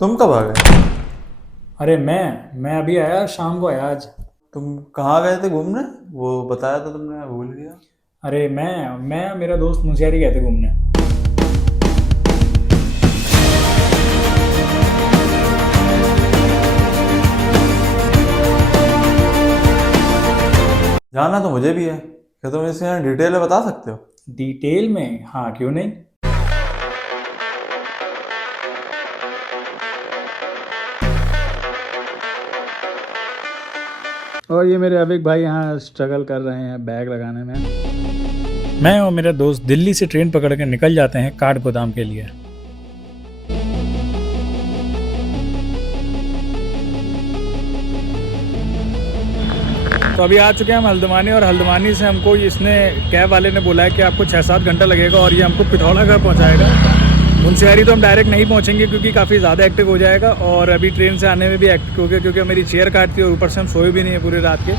तुम कब आ गए? अरे मैं अभी आया, शाम को आया आज। तुम कहाँ गए थे घूमने? वो बताया था तुमने, मैं भूल गया। अरे मैं मेरा दोस्त मुंशियारी गए थे घूमने। जाना तो मुझे भी है। क्या तुम इसे यहाँ डिटेल में बता सकते हो? डिटेल में? हाँ, क्यों नहीं। और ये मेरे अविक भाई यहाँ स्ट्रगल कर रहे हैं बैग लगाने में। मैं और मेरा दोस्त दिल्ली से ट्रेन पकड़ के निकल जाते हैं काठगोदाम के लिए। तो अभी आ चुके हैं हम हल्द्वानी, और हल्द्वानी से हमको इसने कैब वाले ने बोला है कि आपको 6-7 घंटा लगेगा और ये हमको पिथौरागढ़ पहुंचाएगा। मुंशियारी तो हम डायरेक्ट नहीं पहुंचेंगे क्योंकि काफ़ी ज़्यादा एक्टिव हो जाएगा, और अभी ट्रेन से आने में भी एक्टिव हो गया क्योंकि मेरी चेयर काटती है और ऊपर से हम सोए भी नहीं है पूरी रात के।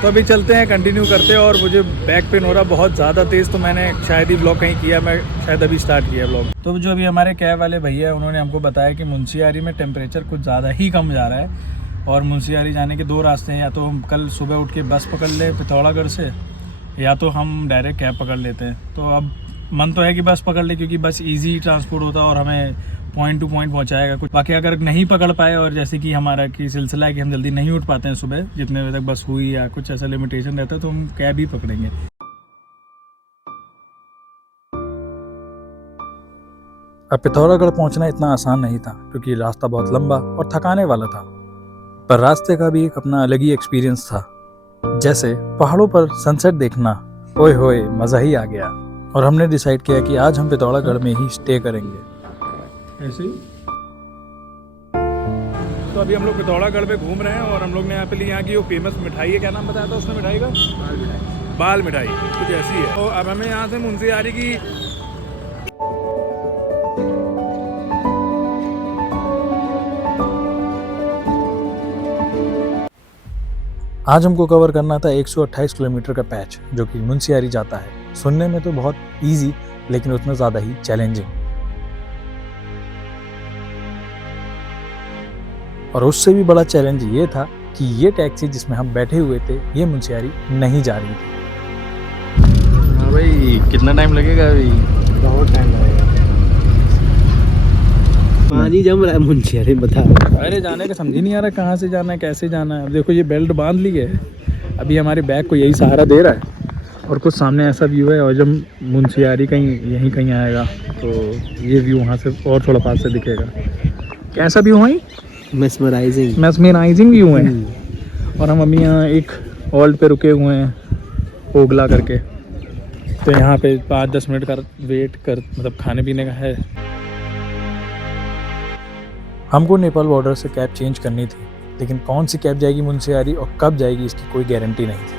तो अभी चलते हैं, कंटिन्यू करते हैं। और मुझे बैक पेन हो रहा बहुत ज़्यादा तेज़, तो मैंने शायद ही ब्लॉग कहीं किया, मैं शायद अभी स्टार्ट किया ब्लॉग। तो जो अभी हमारे कैब वाले भैया हैं उन्होंने हमको बताया कि मुंशियारी में टेम्परेचर कुछ ज़्यादा ही कम जा रहा है, और मुंशियारी जाने के 2 रास्ते हैं। या तो हम कल सुबह उठ के बस पकड़ लें पिथौरागढ़ से, या तो हम डायरेक्ट कैब पकड़ लेते हैं। तो अब मन तो है कि बस पकड़ ले क्योंकि बस इजी ट्रांसपोर्ट होता है और हमें पॉइंट टू पॉइंट पहुंचाएगा कुछ। बाकी अगर नहीं पकड़ पाए, और जैसे कि हमारा कि सिलसिला है कि हम जल्दी नहीं उठ पाते हैं सुबह जितने बजे तक बस हुई, या कुछ ऐसा लिमिटेशन रहता है, तो हम कैब ही पकड़ेंगे। अब पिथौरागढ़ पहुंचना इतना आसान नहीं था क्योंकि रास्ता बहुत लंबा और थकाने वाला था, पर रास्ते का भी एक अपना अलग ही एक्सपीरियंस था। जैसे पहाड़ों पर सनसेट देखना, ओए होए मज़ा ही आ गया। और हमने डिसाइड किया कि आज हम पिथौरागढ़ में ही स्टे करेंगे। ऐसे ही तो अभी हम लोग पिथौरागढ़ में घूम रहे हैं, और हम लोग ने यहाँ पे ली यहाँ की वो फेमस मिठाई है, क्या नाम बताया था उसने मिठाई का? बाल मिठाई कुछ ऐसी है। तो अब हमें यहाँ से मुंशियारी की आज हमको कवर करना था 128 किलोमीटर का पैच जो कि मुंशियारी जाता है। सुनने में तो बहुत इजी, लेकिन उतना ज़्यादा ही चैलेंजिंग। और उससे भी बड़ा चैलेंज ये था कि ये टैक्सी जिसमें हम बैठे हुए थे ये मुंशियारी नहीं जा रही थी। हाँ भाई, कितना टाइम लगेगा? अभी बहुत टाइम लगेगा। पानी जम रहा है मुंशियारी, बता। अरे जाने का समझ ही नहीं आ रहा कहाँ से जाना है, कैसे जाना है। अब देखो ये बेल्ट बांध ली है, अभी हमारे बैग को यही सहारा दे रहा है, और कुछ सामने ऐसा व्यू है, और जब मुंशियारी कहीं यहीं कहीं आएगा तो ये व्यू वहाँ से और थोड़ा पास से दिखेगा। कैसा व्यू है? मेस्मराइजिंग व्यू है। और हम अभी यहाँ एक हॉल्ट पे रुके हुए हैं ओगला करके, तो यहाँ पे 5-10 मिनट का वेट कर, मतलब खाने पीने का है। हमको नेपाल बॉर्डर से कैब चेंज करनी थी, लेकिन कौन सी कैब जाएगी मुंशियारी और कब जाएगी इसकी कोई गारंटी नहीं थी।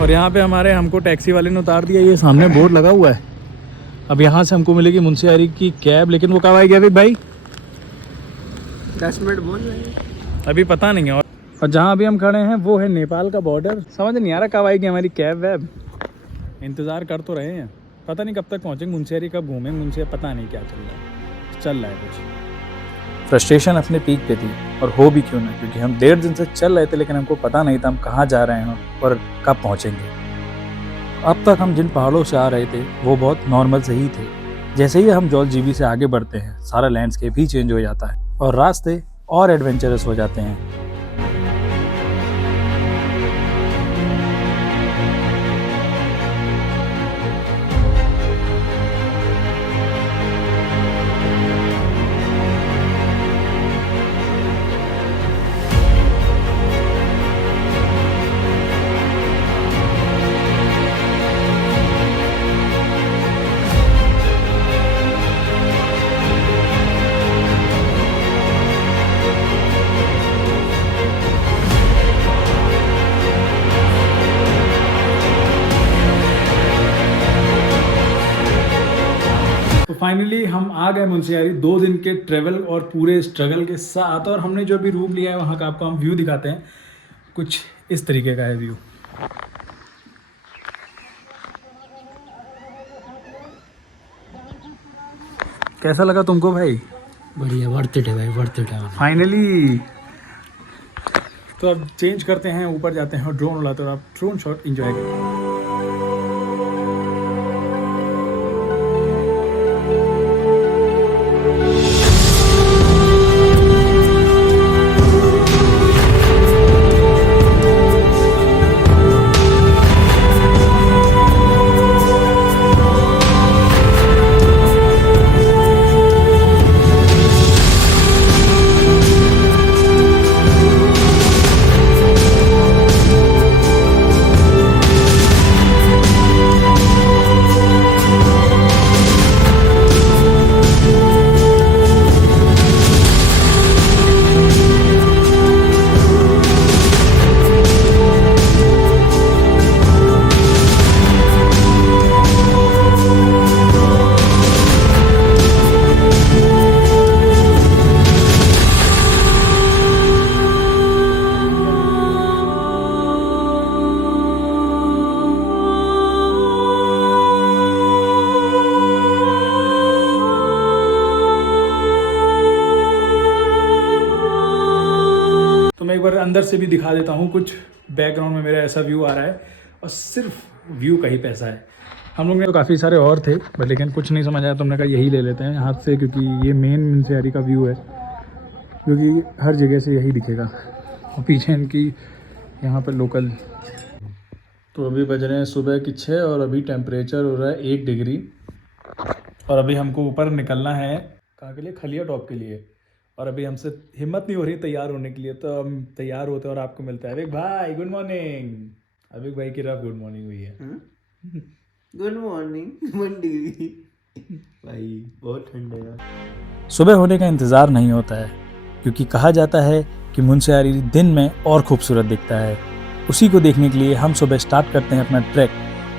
और यहाँ पे हमको टैक्सी वाले ने उतार दिया, ये सामने बोर्ड लगा हुआ है। अब यहाँ से हमको मिलेगी मुंशियारी की कैब, लेकिन वो कब आएगी अभी भाई? 10 मिनट बोल रहे हैं, अभी पता नहीं है। और जहाँ अभी हम खड़े हैं वो है नेपाल का बॉर्डर। समझ नहीं आ रहा कब आएगी हमारी कैब वैब। इंतज़ार कर तो रहे हैं, पता नहीं कब तक पहुँचेंगे मुंशियारी, कब घूमेंगे मुंशियारी, पता नहीं क्या चल रहा है कुछ। फ्रस्ट्रेशन अपने पीक पे थी, और हो भी क्यों ना, क्योंकि हम 1.5 दिन से चल रहे थे, लेकिन हमको पता नहीं था हम कहाँ जा रहे हैं और कब पहुँचेंगे। अब तक हम जिन पहाड़ों से आ रहे थे वो बहुत नॉर्मल से ही थे। जैसे ही हम जौलजीबी से आगे बढ़ते हैं सारा लैंडस्केप ही चेंज हो जाता है और रास्ते और एडवेंचरस हो जाते हैं। फाइनली हम आ गए मुंशियारी 2 दिन के ट्रेवल और पूरे स्ट्रगल के साथ, और हमने जो भी रूम लिया है वहाँ का आपको हम व्यू दिखाते हैं। कुछ इस तरीके का है व्यू। कैसा लगा तुमको भाई? बढ़िया, वर्थ इट है भाई, वर्थ इट है। फाइनली तो अब चेंज करते हैं, ऊपर जाते हैं और ड्रोन उड़ाते हैं और आप ड्रोन शॉट एंजॉय करें। मैं एक बार अंदर से भी दिखा देता हूँ। कुछ बैकग्राउंड में मेरा ऐसा व्यू आ रहा है और सिर्फ व्यू का ही पैसा है। हम लोग में तो काफ़ी सारे और थे बट लेकिन कुछ नहीं समझ आया, तो हमने कहा यही ले लेते हैं यहाँ से, क्योंकि ये मेन मुंशियारी का व्यू है, क्योंकि हर जगह से यही दिखेगा। और पीछे इनकी यहाँ पर लोकल। तो अभी बज रहे हैं सुबह की 6 और अभी टेम्परेचर हो रहा है 1 डिग्री। और अभी हमको ऊपर निकलना है कहाँ के लिए? खलिया टॉप के लिए। और अभी हमसे हिम्मत नहीं हो रही तैयार होने के लिए, तो हम तैयार होते हैं और आपको मिलता है अभिक भाई। Good morning. अभिक भाई की रफ गुड मॉर्निंग हुई है। Good morning. 1 डिग्री भाई, बहुत ठंड है यार। सुबह होने का इंतज़ार नहीं होता है, क्योंकि कहा जाता है कि मुंशियारी दिन में और खूबसूरत दिखता है। उसी को देखने के लिए हम सुबह स्टार्ट करते हैं अपना ट्रैक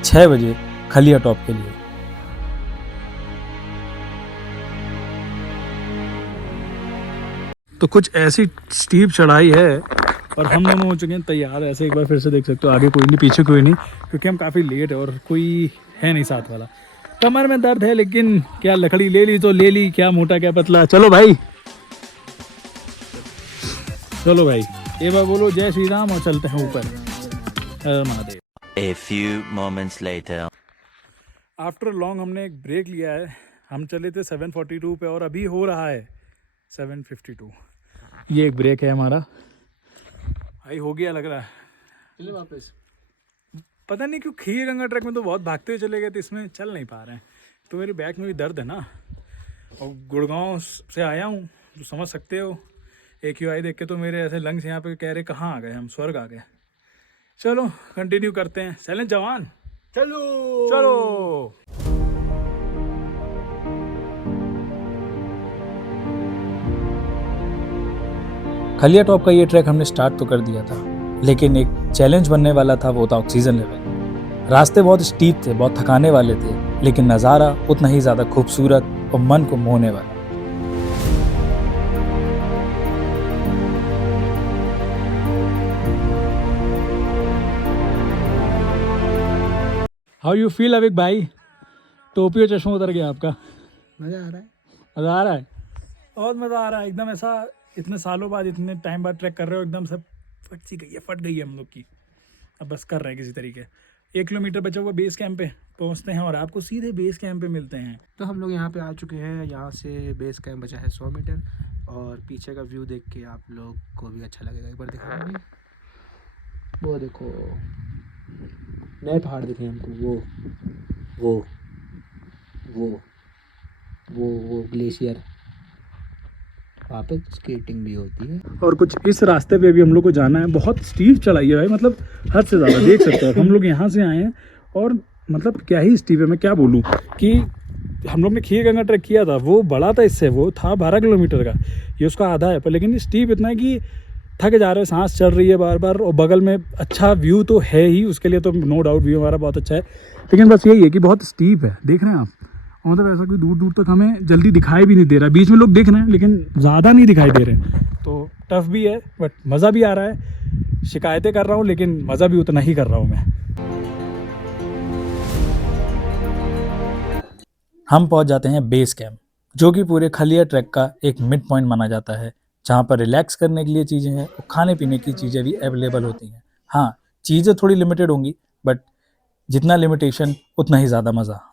6 बजे खलिया टॉप के लिए। तो कुछ ऐसी स्टीप चढ़ाई है और हम दोनों हो चुके हैं तैयार। ऐसे एक बार फिर से देख सकते हो, आगे कोई नहीं पीछे कोई नहीं, क्योंकि हम काफ़ी लेट है और कोई है नहीं साथ वाला। कमर में दर्द है, लेकिन क्या लकड़ी ले ली तो ले ली, क्या मोटा क्या पतला। चलो भाई, चलो भाई, एक बार बोलो जय श्री राम और चलते हैं ऊपर। हर Mahadev. A few moments later. After long हमने एक ब्रेक लिया है। हम चले थे 7:42 पे और अभी हो रहा है 7:52। ये एक ब्रेक है हमारा। भाई हो गया लग रहा है। चले वापस। पता नहीं क्यों खीर गंगा ट्रैक में तो बहुत भागते हुए चले गए थे, इसमें चल नहीं पा रहे हैं। तो मेरे बैक में भी दर्द है ना, और गुड़गांव से आया हूँ तो समझ सकते हो। AQI देख के तो मेरे ऐसे लंग्स यहाँ पे कह रहे कहाँ आ गए, हम स्वर्ग आ गए। चलो कंटिन्यू करते हैं। चलें जवान, चलो चलो। खलिया टॉप का ये ट्रैक हमने स्टार्ट तो कर दिया था, लेकिन एक चैलेंज बनने वाला था, वो था ऑक्सीजन लेवल। रास्ते बहुत स्टीप थे, बहुत थकाने वाले थे, लेकिन नज़ारा उतना ही ज़्यादा खूबसूरत और मन को मोहने वाला। हाउ यू फील अभिक भाई? टोपी और चश्मा उतर गया आपका। मजा आ रहा है। मज़ा आ रहा है, बहुत मज़ा आ रहा है। एकदम ऐसा इतने सालों बाद, इतने टाइम बाद ट्रैक कर रहे हो, एकदम सब फट गई है हम लोग की। अब बस कर रहे हैं किसी तरीके। 1 किलोमीटर बचा हुआ बेस कैंप पे पहुंचते हैं और आपको सीधे बेस कैंप पे मिलते हैं। तो हम लोग यहाँ पे आ चुके हैं। यहाँ से बेस कैंप बचा है 100 मीटर, और पीछे का व्यू देख के आप लोग को भी अच्छा लगेगा। एक बार दिखाओ, वो देखो नए पहाड़ दिखे हमको। वो ग्लेशियर, वहाँ पे स्केटिंग भी होती है। और कुछ इस रास्ते पे भी हम लोग को जाना है। बहुत स्टीप चढ़ाई है भाई, मतलब हद से ज़्यादा। देख सकते हो हम लोग यहाँ से आए हैं और मतलब क्या ही स्टीप है। मैं क्या बोलूँ कि हम लोग ने खीर गंगा ट्रैक किया था, वो बड़ा था इससे, वो था 12 किलोमीटर का, ये उसका आधा है। पर लेकिन स्टीप इतना है कि थक जा रहे हैं, सांस चल रही है बार बार, और बगल में अच्छा व्यू तो है ही, उसके लिए तो नो डाउट व्यू हमारा बहुत अच्छा है। लेकिन बस यही है कि बहुत स्टीप है, देख रहे हैं आप। मतलब ऐसा कोई दूर दूर तक हमें जल्दी दिखाई भी नहीं दे रहा। बीच में लोग दिख रहे हैं लेकिन ज़्यादा नहीं दिखाई दे रहे। तो टफ भी है बट मज़ा भी आ रहा है। शिकायतें कर रहा हूँ लेकिन मज़ा भी उतना ही कर रहा हूँ मैं। हम पहुँच जाते हैं बेस कैंप, जो कि पूरे खलिया ट्रैक का एक मिड पॉइंट माना जाता है, जहाँ पर रिलैक्स करने के लिए चीज़ें हैं और खाने पीने की चीज़ें भी अवेलेबल होती हैं। हाँ, चीज़ें थोड़ी लिमिटेड होंगी बट जितना लिमिटेशन उतना ही ज़्यादा मज़ा।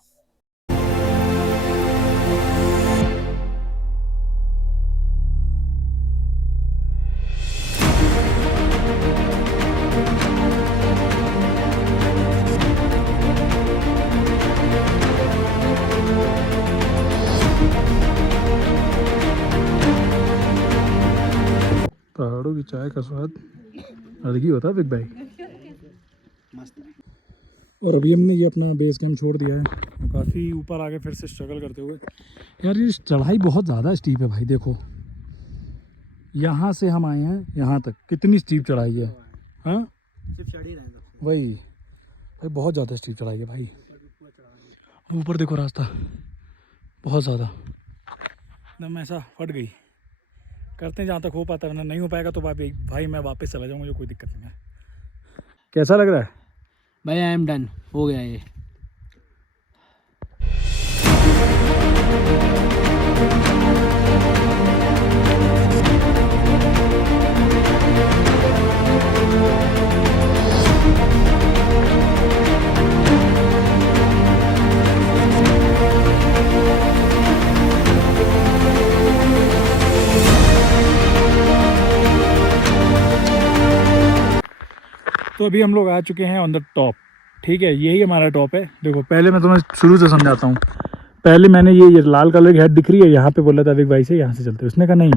पहाड़ों की चाय का स्वाद अलग ही होता है बिग भाई। और अभी हमने ये अपना बेस कैंप छोड़ दिया है, काफ़ी ऊपर आके फिर से स्ट्रगल करते हुए। यार ये चढ़ाई बहुत ज़्यादा स्टीप है भाई, देखो यहाँ से हम आए हैं यहाँ तक, कितनी स्टीप चढ़ाई है। हाँ सिर्फ चढ़ ही रहे हैं। वही भाई, बहुत ज़्यादा स्टीप चढ़ाई है भाई। ऊपर देखो रास्ता बहुत ज़्यादा, एकदम ऐसा फट गई। करते हैं जहाँ तक हो पाता है, वरना नहीं हो पाएगा तो भाई मैं वापस चला जाऊँगा, मुझे कोई दिक्कत नहीं है। कैसा लग रहा है भाई? आई एम डन, हो गया ये। तो अभी हम लोग आ चुके हैं ऑन द टॉप। ठीक है, यही हमारा टॉप है। देखो पहले मैं तुम्हें शुरू से समझाता हूँ। पहले मैंने ये लाल कलर की हेड दिख रही है, यहाँ पे बोला था विक भाई से यहाँ से चलते हैं। उसने कहा नहीं,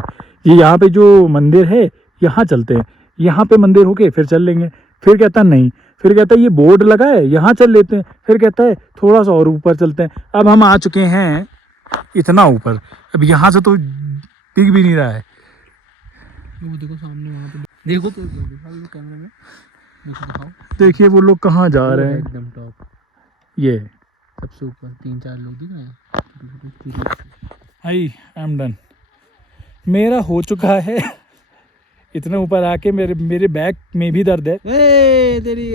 ये यहाँ पे जो मंदिर है यहाँ चलते हैं, यहाँ पे मंदिर होके फिर चल लेंगे। फिर कहता नहीं, फिर कहता है ये बोर्ड लगा है यहाँ चल लेते हैं। फिर कहता है थोड़ा सा और ऊपर चलते हैं। अब हम आ चुके हैं इतना ऊपर, अब यहाँ से तो दिख भी नहीं रहा है। वो देखो सामने वहाँ पे, देखो तो कैमरे में दिखाओ। देखिए वो लोग कहाँ जा रहे हैं, एकदम टॉप, ये सबसे ऊपर 3-4 लोग दिख रहे हैं। आई एम डन, मेरा हो चुका है। इतने ऊपर आके मेरे बैक में भी दर्द है तेरी,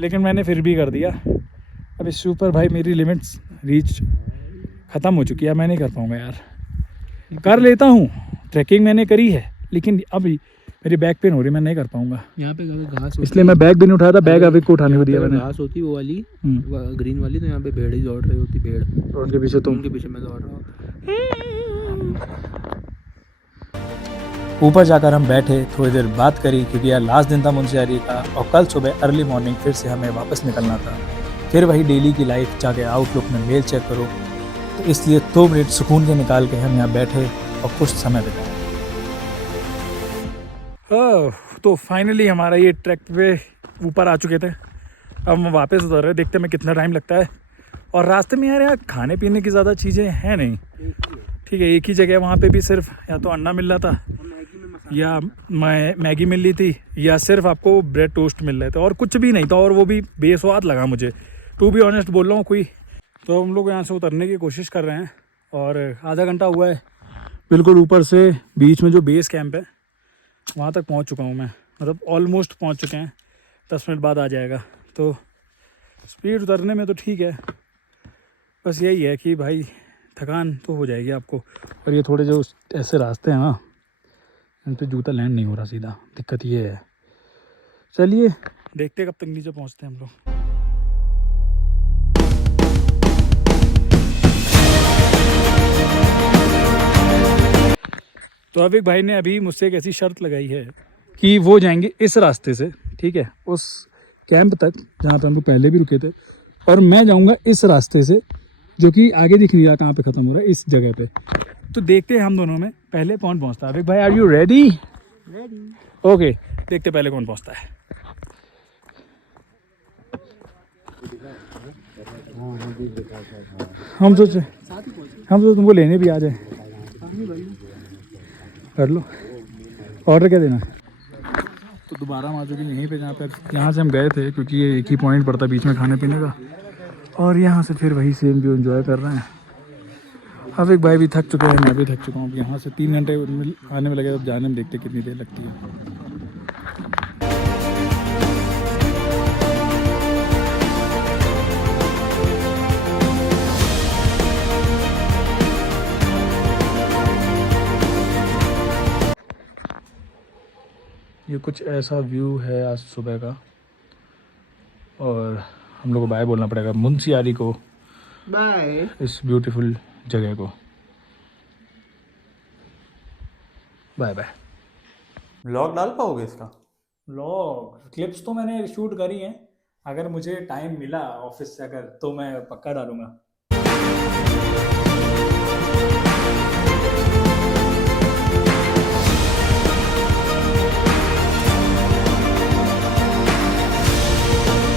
लेकिन मैंने फिर भी कर दिया। अब इससे ऊपर भाई मेरी लिमिट्स रीच ख़त्म हो चुकी है, मैं नहीं कर पाऊँगा यार। कर लेता हूँ, ट्रैकिंग मैंने करी है, लेकिन अभी मेरी बैक पेन हो रही है, मैं नहीं कर पाऊँगा। यहाँ पे घास, इसलिए मैं बैग भी नहीं उठाया था, बैग अभी को उठाने को दिया मैंने। घास होती वो वाली ग्रीन वाली, तो यहाँ पे भेड़ ही दौड़ रही होती, भेड़, और उनके पीछे तुम, उनके पीछे मैं दौड़ रहा हूँ। ऊपर जाकर हम बैठे, थोड़ी देर बात करी क्योंकि यार लास्ट दिन था मुंशियारी का और कल सुबह अर्ली मॉर्निंग फिर से हमें वापस निकलना था। फिर वही डेली की लाइफ, जाके आउटलुक में मेल चेक करो, तो इसलिए 2 मिनट सुकून के निकाल के हम यहाँ बैठे और कुछ समय बिताए। तो फाइनली हमारा ये ट्रैक पे ऊपर आ चुके थे। अब हम वापस उतर रहे, देखते हैं कितना टाइम लगता है। और रास्ते में यार खाने पीने की ज़्यादा चीज़ें हैं नहीं। ठीक है, एक ही जगह वहाँ पे भी सिर्फ या तो अंडा मिल रहा था या मैगी मिल रही थी या सिर्फ आपको ब्रेड टोस्ट मिल रहे थे, और कुछ भी नहीं था, और वो भी बेस्वाद लगा मुझे, टू बी ऑनेस्ट बोल रहा हूँ। कोई तो हम लोग यहाँ से उतरने की कोशिश कर रहे हैं और आधा घंटा हुआ है। बिल्कुल ऊपर से बीच में जो बेस कैंप है वहाँ तक पहुँच चुका हूँ मैं, मतलब ऑलमोस्ट पहुँच चुके हैं। 10 मिनट बाद आ जाएगा, तो स्पीड उतरने में तो ठीक है, बस यही है कि भाई थकान तो हो जाएगी आपको। और ये थोड़े जो ऐसे रास्ते हैं ना, इन पर जूता लैंड नहीं हो रहा सीधा, दिक्कत ये है। चलिए देखते कब तक नीचे पहुँचते हैं हम लोग। तो अभी भाई ने अभी मुझसे एक ऐसी शर्त लगाई है कि वो जाएंगे इस रास्ते से, ठीक है, उस कैंप तक जहाँ पर हम लोग पहले भी रुके थे, और मैं जाऊँगा इस रास्ते से जो कि आगे दिख नहीं रहा कहाँ पे ख़त्म हो रहा है, इस जगह पे। तो देखते हैं हम दोनों में पहले कौन पहुँचता है। अभी भाई आर यू रेडी? ओके, देखते पहले कौन पहुँचता है। हम सोचे तुमको लेने भी आ जाए, कर लो। ऑर्डर क्या देना है? तो दोबारा हम आ चुके हैं यहीं पे, जहाँ से हम गए थे, क्योंकि ये एक ही पॉइंट पड़ता है बीच में खाने पीने का। और यहाँ से फिर वही सेम व्यू एंजॉय कर रहे हैं। अब एक भाई भी थक चुके हैं, मैं भी थक चुका हूँ। अब यहाँ से 3 घंटे आने में लगे, अब जाने में देखते कितनी देर लगती है। ये कुछ ऐसा व्यू है आज सुबह का, और हम लोग को बाय बोलना पड़ेगा मुंशियारी को, बाय। इस ब्यूटीफुल जगह को बाय बाय। व्लॉग डाल पाओगे इसका? व्लॉग क्लिप्स तो मैंने शूट करी हैं, अगर मुझे टाइम मिला ऑफिस से अगर तो मैं पक्का डालूंगा।